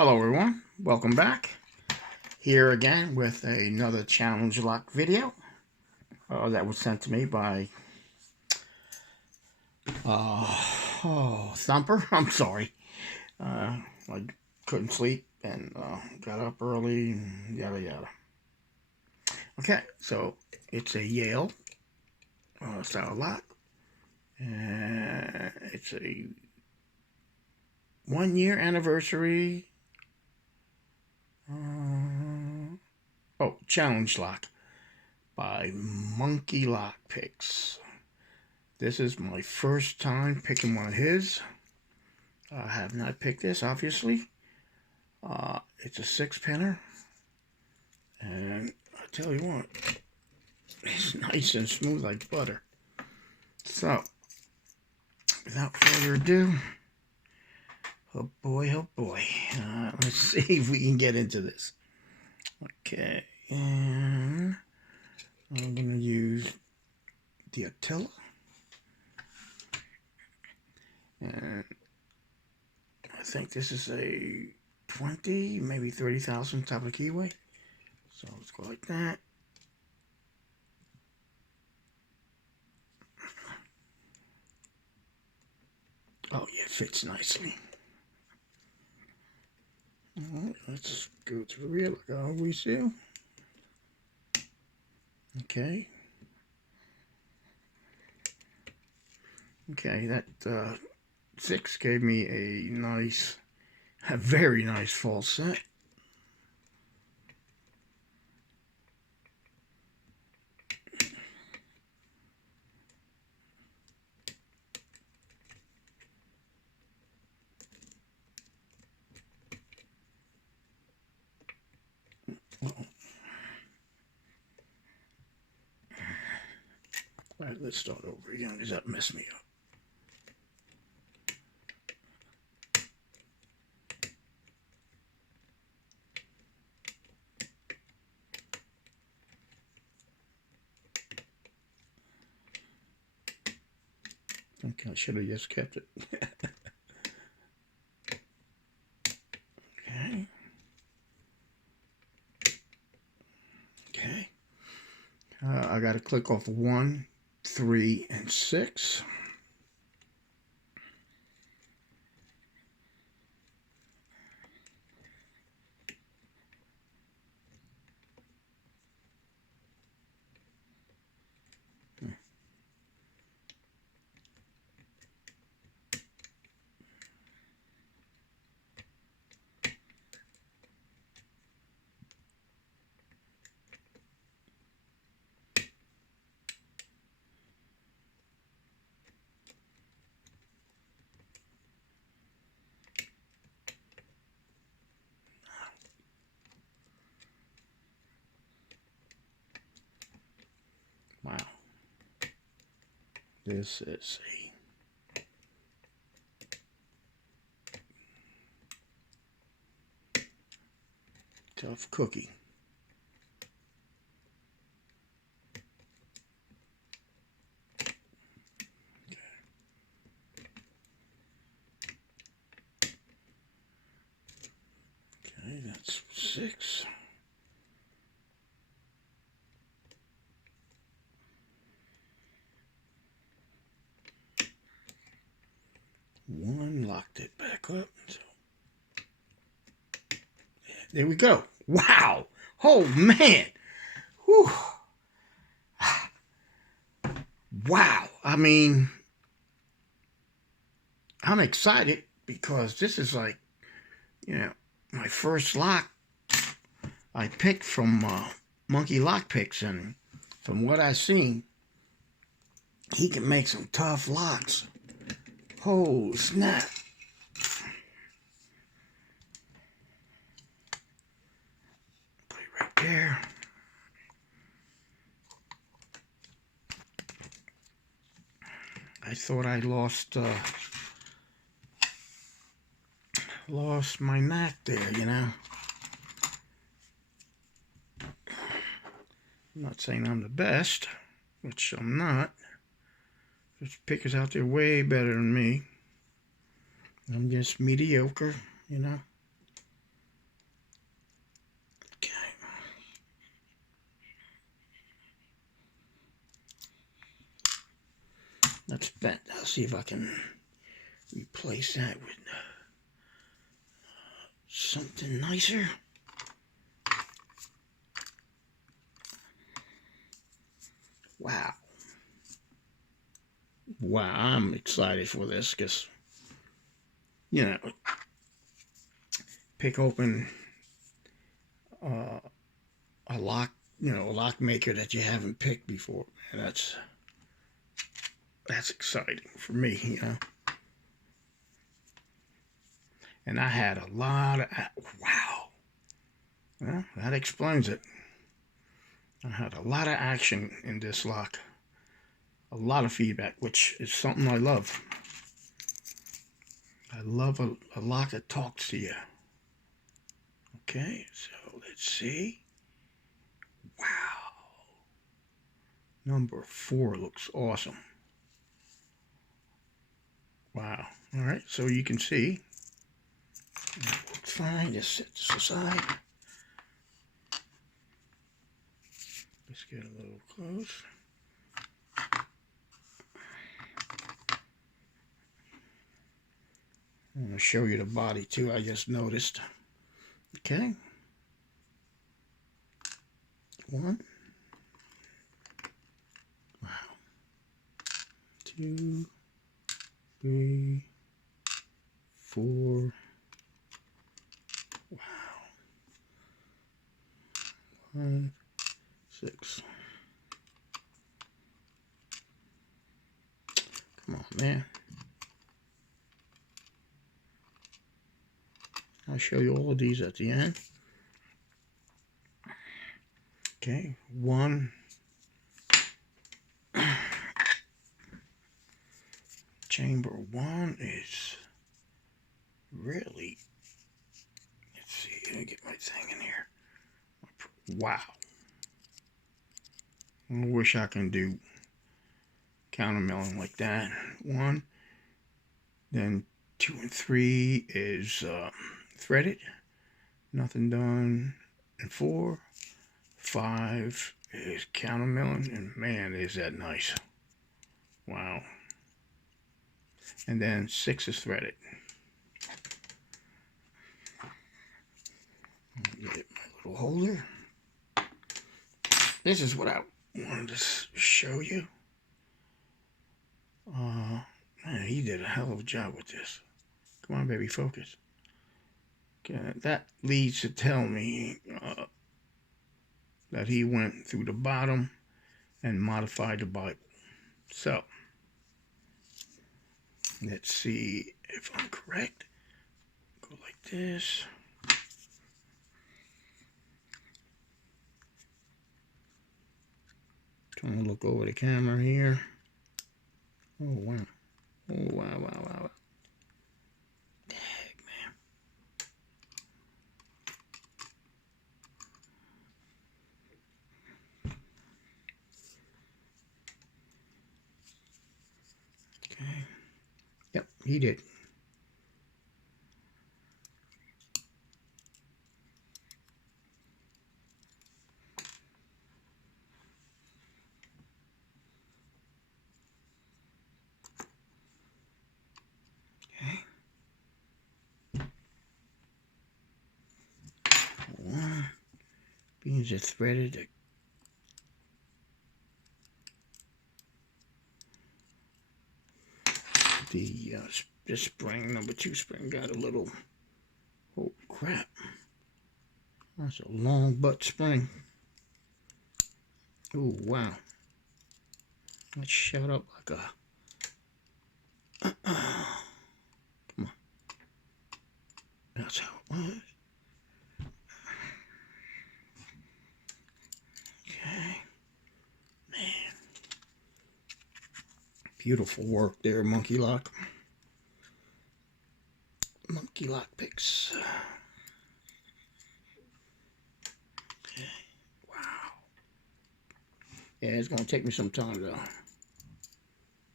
Hello everyone, welcome back. Here again with another challenge lock video that was sent to me by Thumper. I'm sorry. I couldn't sleep and got up early and yada yada. Okay, so it's a Yale style lock. It's a 1-year anniversary challenge lock by Lockpicks. This is my first time picking one of his. I have not picked this, obviously. It's a 6-pinner, and I tell you what, it's nice and smooth like butter. So, without further ado, oh boy, let's see if we can get into this. Okay, and I'm going to use the Attila, and I think this is a 20, maybe 30,000 type of keyway. So let's go like that. Oh yeah, it fits nicely. Alright, let's go through here like I always do. Okay. Okay, that 6 gave me a very nice false set. Alright, let's start over again because that messed me up. Okay, I should have just kept it. Okay. Okay. I got to click off 1, 3, and 6. Wow. This is a tough cookie. Okay, that's 6. One, locked it back up. So there we go. Wow. Oh man. Whew. Wow. I mean, I'm excited because this is like, my first lock I picked from Lockpicks, and from what I've seen, he can make some tough locks. Oh, snap. Put it right there. I thought I lost my knack there, I'm not saying I'm the best, which I'm not. There's pickers out there way better than me. I'm just mediocre, That's bent. I'll see if I can replace that with something nicer. Wow. Wow, I'm excited for this because, you know, pick open a lock, a lock maker that you haven't picked before. And that's exciting for me, And I had a lot of, wow. Well, that explains it. I had a lot of action in this lock. A lot of feedback, which is something I love. I love a lock that talks to you. Okay, so let's see. Wow. Number 4 looks awesome. Wow. All right, so you can see. That looks fine. Just set this aside. Let's get a little close. I'm going to show you the body too, I just noticed. Okay. 1. Wow. 2, 3, 4. Wow. 5, 6. Come on, man. I'll show you all of these at the end. Okay, 1. Chamber 1 is really, let's see, let me get my thing in here. Wow. I wish I can do countermilling like that. 1. Then 2 and 3 is threaded. Nothing done. And 4. 5 is countermilling. And man, is that nice. Wow. And then 6 is threaded. Get my little holder. This is what I wanted to show you. Man, he did a hell of a job with this. Come on, baby, focus. Okay, that leads to tell me that he went through the bottom and modified the Bible. So, let's see if I'm correct. Go like this. Trying to look over the camera here. Oh, wow. Oh, wow, wow, wow. Dang, man. Okay. Yep, he did. Okay. 1. Beans are threaded. The spring, number 2 spring, got a little, oh crap, that's a long butt spring. Oh wow, that shot up like a, come on, that's how it was. Okay, man, beautiful work there, Monkey Lock. Monkey Lockpicks. Okay, wow. Yeah, it's gonna take me some time to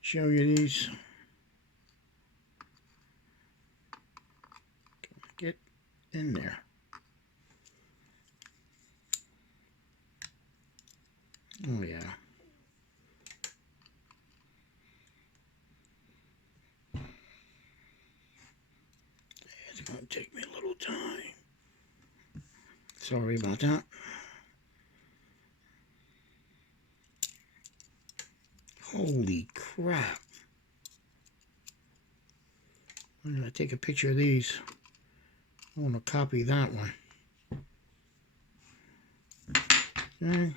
show you these. Get in there. Oh yeah. It'll take me a little time. Sorry about that. Holy crap. I'm going to take a picture of these. I want to copy that one. Okay.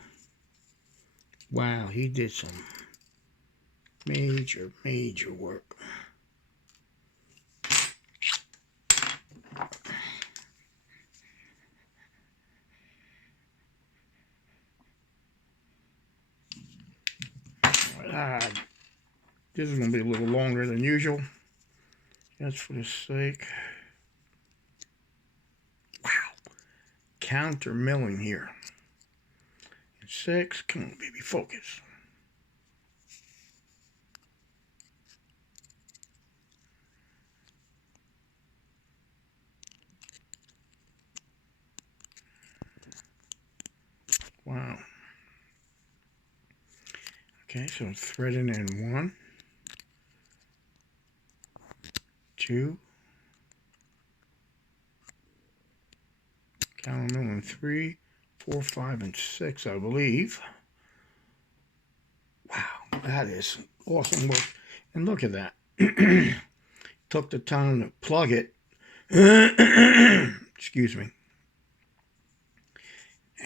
Wow, he did some major work. This is going to be a little longer than usual. That's for the sake. Wow. Counter milling here. 6. Come on, baby, focus. Wow. Okay, so threading in 1, 2, counter milling 3, 4, 5, and 6, I believe. Wow, that is awesome work. And look at that. Took the time to plug it. Excuse me.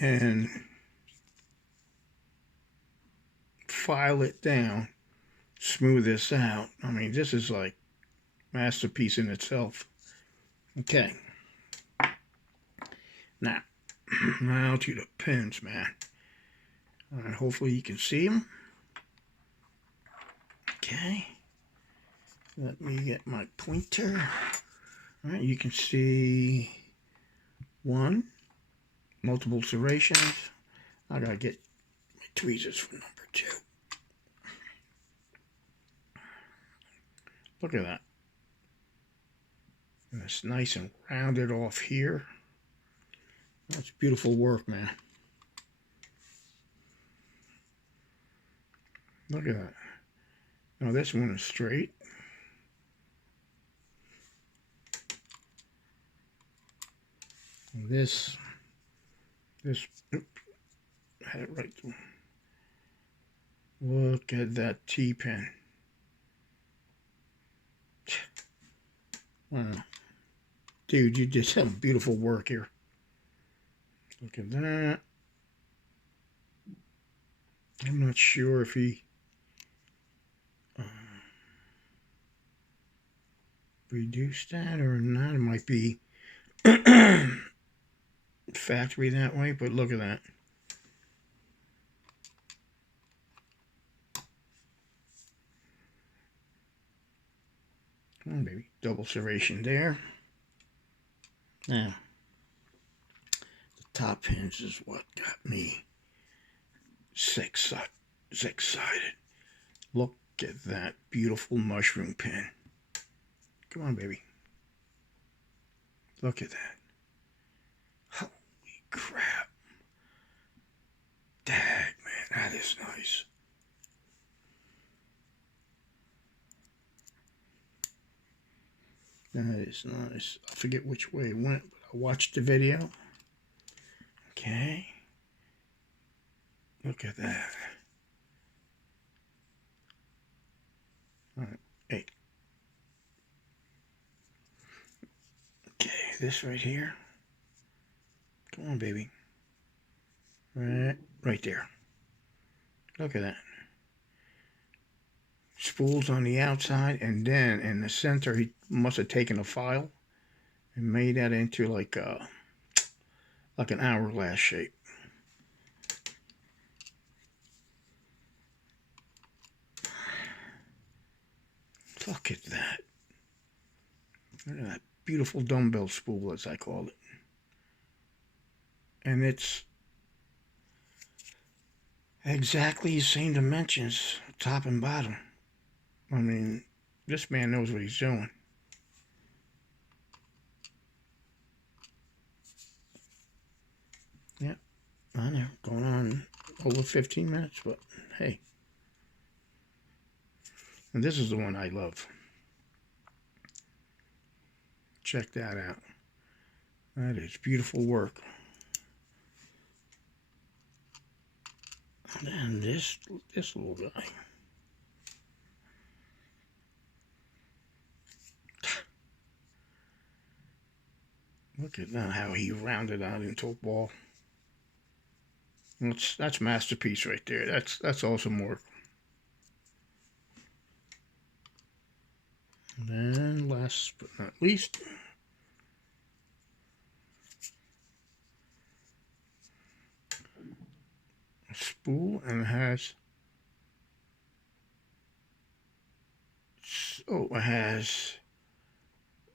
And file it down. Smooth this out. I mean, this is like masterpiece in itself. Okay. Now to the pins, man. All right, hopefully you can see them. Okay. Let me get my pointer. All right, you can see 1, multiple serrations. I gotta get my tweezers for number 2. Look at that. And it's nice and rounded off here. That's beautiful work, man. Look at that. Now this one is straight. And this, oops, had it right there. Look at that T-pin. Wow. Dude, you did some beautiful work here. Look at that. I'm not sure if he reduced that or not. It might be factory that way, but look at that. Come on, baby. Double serration there. Now, the top pins is what got me six-sided. Look at that beautiful mushroom pin. Come on, baby. Look at that. Holy crap. Dag, man, that is nice. That is nice. I forget which way it went, but I watched the video. Okay. Look at that. All right. Hey. Okay, this right here. Come on, baby. Right there. Look at that. Spools on the outside, and then in the center, he must have taken a file and made that into like an hourglass shape. Look at that. Look at that beautiful dumbbell spool, as I call it. And it's exactly the same dimensions, top and bottom. I mean, this man knows what he's doing. Yep, I know, going on over 15 minutes, but hey. And this is the one I love. Check that out. That is beautiful work. And then this little guy. Look at that, how he rounded out into a ball. That's masterpiece right there. That's awesome work. And then last but not least, a spool, and it has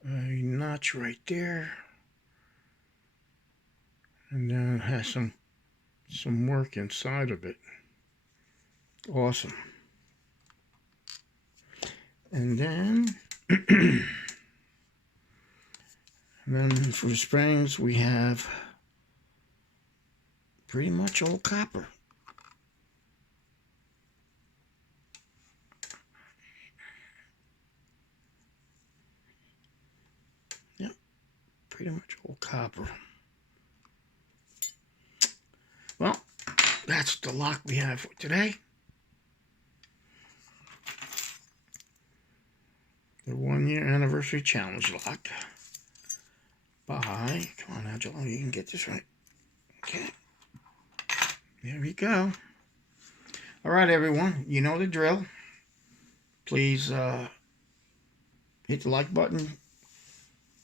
a notch right there, and then it has some work inside of it. Awesome. And then for the springs we have pretty much all copper. Yep, pretty much all copper. Well, that's the lock we have for today. The 1-year anniversary challenge lock by, come on now, Joel, you can get this right. Okay, there we go. All right, everyone, you know the drill. Please hit the like button,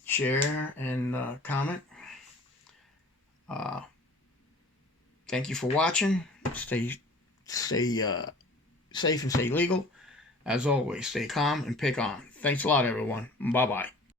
share, and comment. Thank you for watching. Stay safe and stay legal. As always, stay calm and pick on. Thanks a lot, everyone. Bye-bye.